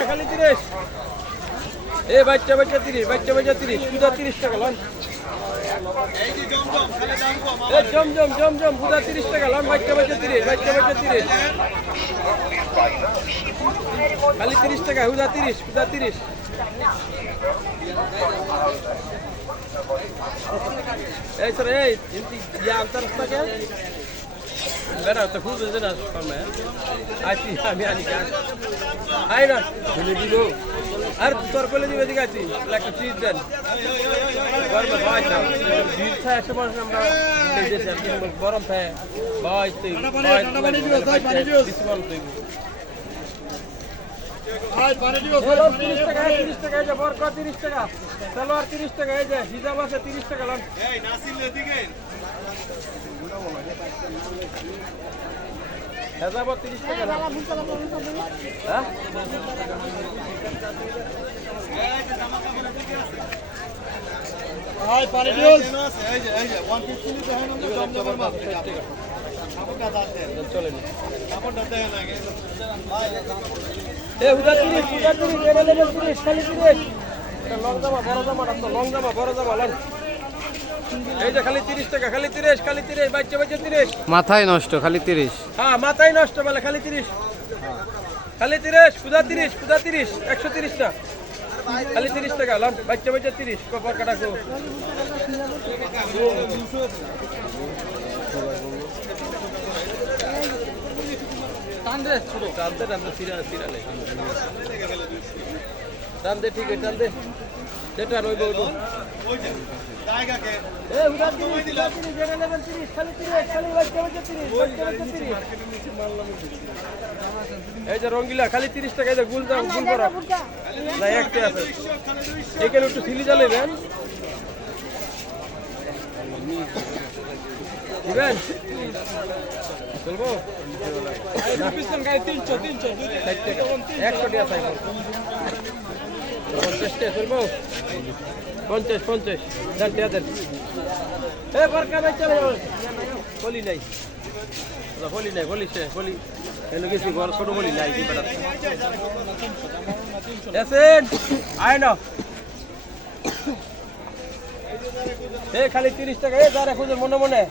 টাকা খালি তিরিশ এ, বাচ্চা বাচ্চা তিরিশ, বাচ্চা বাচ্চা তিরিশ। পুজা তিরিশ টাকা, লন। জম জম জম জম পুজা তিরিশ টাকা, লন। বাচ্চা বাচ্চা তিরিশ, বাচ্চা বাচ্চা তিরিশ। খালি তিরিশ টাকা হুদা তিরিশ হুদা তিরিশ। এই স্যার এই ইয়া তো খুব বেজে না আমি আনি আর তোর কোলে দিবে দিকে আছি। একটা চিজ দেন। ভিড় থাকে একশো মানুষ আমরা। গরম থাকে ভাই তুই ভাই তুই তিরিশ টাকা এই যে এই যে হ্যাঁ নি এ হুদা তিরিশ হুদা তিরিশ এটা লেভেল খালি তিরিশ এটা লং জামা বড় জামা লং জামা বড় জামা লং। এই যে খালি তিরিশ টাকা খালি তিরিশ খালি তিরিশ বাচ্চা বাচ্চা তিরিশ। মাথায় নষ্ট খালি তিরিশ। হ্যাঁ মাথায় নষ্ট বলে খালি তিরিশ। খালি তিরিশ খুদা তিরিশ খুদা তিরিশ একশো তিরিশটা খালি তিরিশ টাকা লন বাচ্চা বাচ্চা তিরিশ কপার কাটা কো। টানদে ছোট। টানতে টানতে সিরা সিরা লে টানদে ঠিক আছে টানদে সেটা রইব রইব এই যে রঙ্গিলা খালি তিরিশ টাকা গুল দাম গুল বরফ না একটা আছে এখানে একটু সিলি জ্বালে দেন দিবেন চলবো একশো টাকা চাইব পঞ্চাশ টাকা চলবো পঞ্চাশ পঞ্চাশ। দেন টাকা দেন। এ, বরকা নাই চলে যাব বলি নাই। বলি নাই বলি সে বলি। এনে গেছি ঘর ছোট বলি নাই, কি বেটা। এসেন, আয় না এ, খালি তিরিশ টাকা। এ যারা খুঁজে, মনে মনে।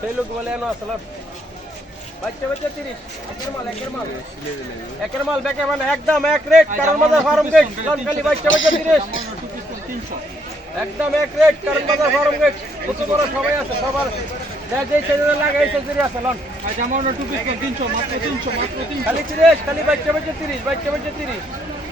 সেই লোক বলে, এনো, আসলাম। বাচ্চা বাচ্চা তিরিশ। একের মাল একের মাল। একের মাল বেকে মানে একদম এক রেট কারণ বাজার ফার্ম গেট খালি বাচ্চা বাচ্চা তিরিশ। একদম এক রেট কারণ বাজার ফার্ম গেট ছোট বড় সবাই আছে সবার যা যেই ছেলে লাগে এই ছেলে আছে লন। খালি তিরিশ খালি বাচ্চা বাচ্চা তিরিশ বাচ্চা বাচ্চা তিরিশ।